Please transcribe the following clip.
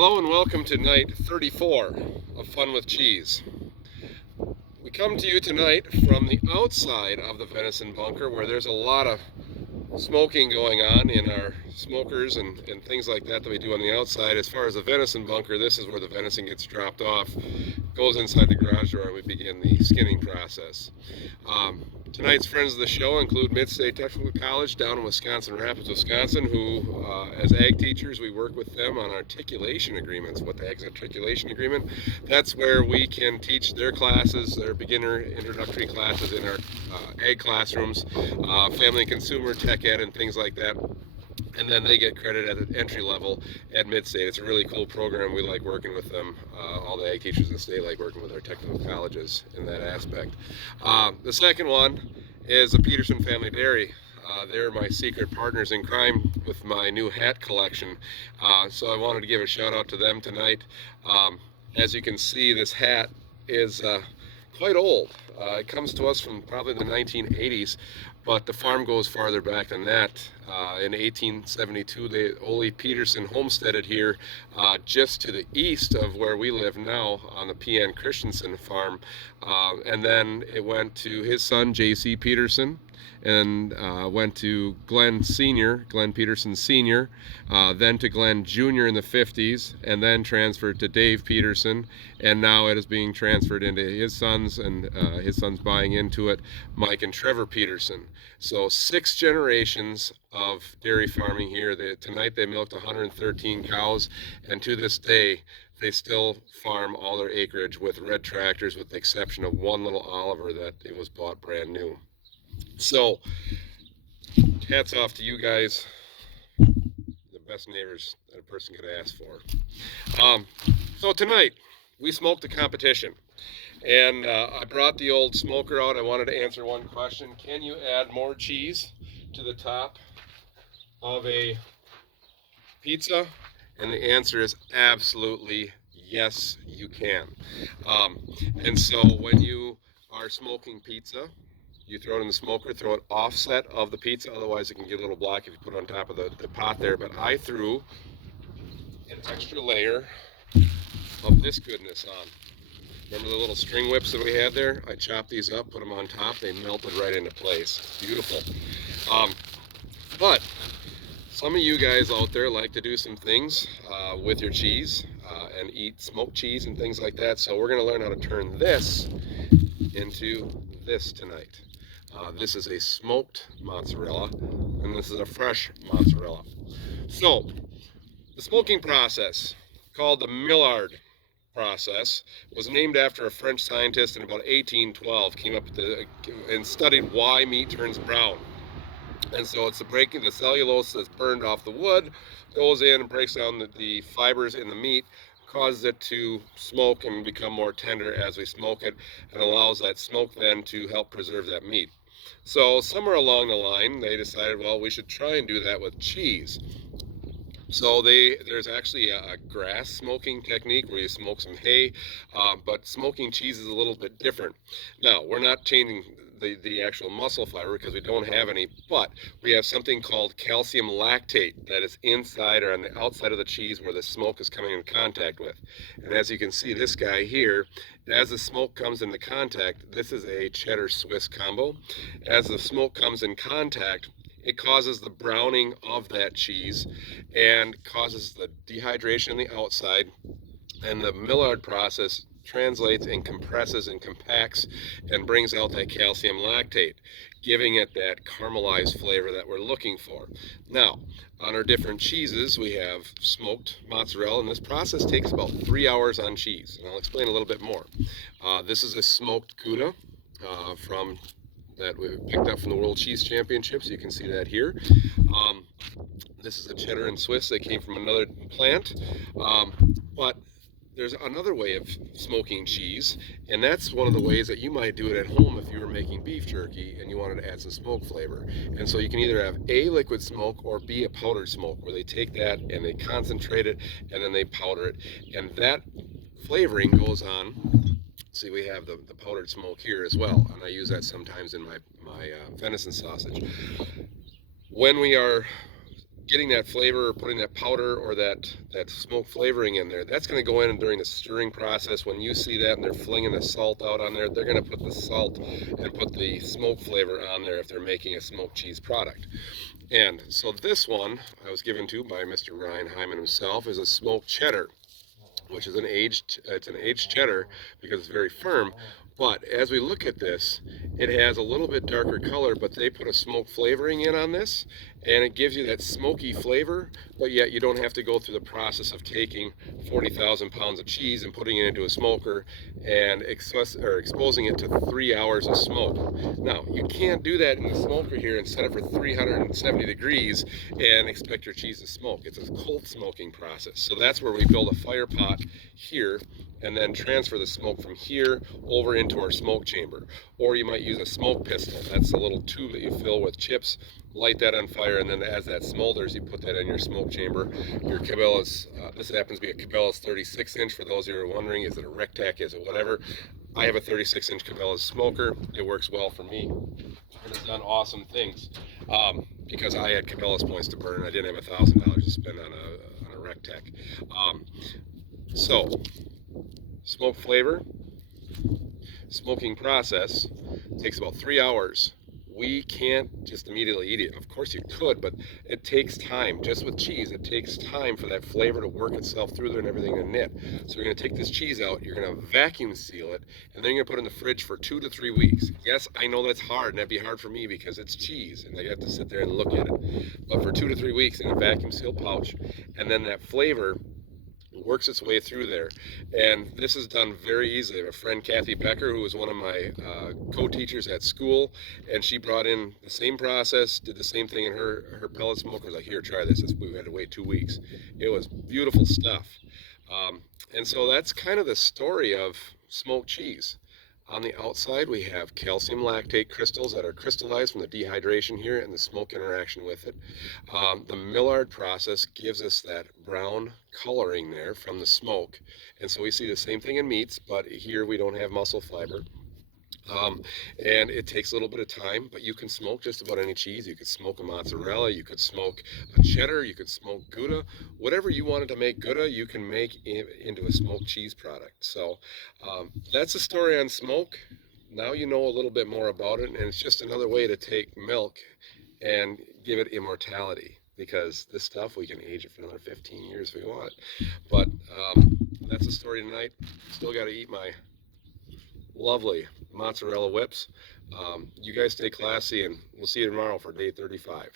Hello and welcome to night 34 of Fun with Cheese. We come to you tonight from the outside of the venison bunker where there's a lot of smoking going on in our smokers and things like that we do on the outside. As far as the venison bunker, this is where the venison gets dropped off, goes inside the garage door, and we begin the skinning process. Tonight's friends of the show include Mid-State Technical College down in Wisconsin Rapids, Wisconsin, who, as ag teachers, we work with them on articulation agreements. What the heck is an articulation agreement? That's where we can teach their classes, their beginner introductory classes in our ag classrooms, family and consumer, tech ed, and things like that. And then they get credit at the entry level at Mid-State. It's a really cool program. We like working with them. All the ag teachers in the state like working with our technical colleges in that aspect. The second one is the Peterson Family Dairy. They're my secret partners in crime with my new hat collection. So I wanted to give a shout out to them tonight. As you can see, this hat is quite old. It comes to us from probably the 1980s, but the farm goes farther back than that. In 1872, Ole Peterson homesteaded here just to the east of where we live now on the P.N. Christensen farm. And then it went to his son, J.C. Peterson, and went to Glenn Peterson Sr., then to Glenn Jr. in the 50s, and then transferred to Dave Peterson, and now it is being transferred into his sons, and his sons buying into it, Mike and Trevor Peterson. So 6 generations of dairy farming here. Tonight they milked 113 cows, and to this day they still farm all their acreage with red tractors, with the exception of one little Oliver that it was bought brand new. So, hats off to you guys, the best neighbors that a person could ask for. So tonight, we smoked the competition, and I brought the old smoker out. I wanted to answer one question. Can you add more cheese to the top of a pizza? And the answer is absolutely yes, you can. And so when you are smoking pizza, you throw it in the smoker, throw it offset of the pizza, otherwise it can get a little black if you put it on top of the pot there. But I threw an extra layer of this goodness on. Remember the little string whips that we had there? I chopped these up, put them on top, they melted right into place. Beautiful. But some of you guys out there like to do some things with your cheese and eat smoked cheese and things like that. So we're going to learn how to turn this into this tonight. This is a smoked mozzarella, and this is a fresh mozzarella. So, the smoking process, called the mailard process, was named after a French scientist in about 1812, came up with and studied why meat turns brown. And so it's the breaking the cellulose that's burned off the wood, goes in and breaks down the fibers in the meat, causes it to smoke and become more tender as we smoke it, and allows that smoke then to help preserve that meat. So somewhere along the line, they decided, well, we should try and do that with cheese. So there's actually a grass smoking technique where you smoke some hay, but smoking cheese is a little bit different. Now, we're not changing the actual muscle fiber because we don't have any, but we have something called calcium lactate that is inside or on the outside of the cheese where the smoke is coming in contact with. And as you can see, this guy here, as the smoke comes into contact, this is a cheddar Swiss combo. As the smoke comes in contact, it causes the browning of that cheese and causes the dehydration on the outside, and the maillard process translates and compresses and compacts and brings out that calcium lactate, giving it that caramelized flavor that we're looking for. Now, on our different cheeses, we have smoked mozzarella, and this process takes about 3 hours on cheese, and I'll explain a little bit more. This is a smoked Gouda from that we picked up from the World Cheese Championships. You can see that here. This is a cheddar and Swiss. They came from another plant. But there's another way of smoking cheese, and that's one of the ways that you might do it at home if you were making beef jerky and you wanted to add some smoke flavor. And so you can either have A, liquid smoke, or B, a powdered smoke, where they take that and they concentrate it and then they powder it. And that flavoring goes on. See, we have the powdered smoke here as well, and I use that sometimes in my venison sausage. When we are getting that flavor, or putting that powder or that smoke flavoring in there, that's going to go in during the stirring process. When you see that and they're flinging the salt out on there, they're going to put the salt and put the smoke flavor on there if they're making a smoked cheese product. And so this one I was given to by Mr. Ryan Hyman himself is a smoked cheddar, which is it's an aged cheddar because it's very firm. But as we look at this, it has a little bit darker color, but they put a smoke flavoring in on this, and it gives you that smoky flavor, but yet you don't have to go through the process of taking 40,000 pounds of cheese and putting it into a smoker and exposing it to 3 hours of smoke. Now, you can't do that in the smoker here and set it for 370 degrees and expect your cheese to smoke. It's a cold smoking process. So that's where we build a fire pot here and then transfer the smoke from here over into our smoke chamber. Or you might use a smoke pistol. That's a little tube that you fill with chips, light that on fire, and then as that smolders, you put that in your smoke chamber. Your Cabela's, this happens to be a Cabela's 36-inch, for those of you who are wondering, is it a Rectac, is it whatever? I have a 36-inch Cabela's smoker. It works well for me, and it's done awesome things. Because I had Cabela's points to burn, I didn't have $1,000 to spend on a Rectac. So, smoke flavor, smoking process takes about 3 hours. We can't just immediately eat it. Of course you could, but it takes time. Just with cheese, it takes time for that flavor to work itself through there and everything to knit. So you're going to take this cheese out, you're going to vacuum seal it, and then you're going to put it in the fridge for 2 to 3 weeks. Yes, I know that's hard, and that'd be hard for me because it's cheese, and I have to sit there and look at it. But for 2 to 3 weeks in a vacuum sealed pouch, and then that flavor works its way through there. And this is done very easily. I have a friend, Kathy Becker, who was one of my co-teachers at school, and she brought in the same process, did the same thing in her pellet smoker. I was like, here, try this. We had to wait 2 weeks. It was beautiful stuff. And so that's kind of the story of smoked cheese. On the outside, we have calcium lactate crystals that are crystallized from the dehydration here and the smoke interaction with it. The maillard process gives us that brown coloring there from the smoke. And so we see the same thing in meats, but here we don't have muscle fiber. And it takes a little bit of time, but you can smoke just about any cheese. You could smoke a mozzarella, you could smoke a cheddar, you could smoke Gouda. Whatever you wanted to make Gouda, you can make into a smoked cheese product. So that's the story on smoke. Now you know a little bit more about it, and it's just another way to take milk and give it immortality, because this stuff, we can age it for another 15 years if we want. But that's the story tonight. Still got to eat my lovely mozzarella whips. You guys stay classy, and we'll see you tomorrow for day 35.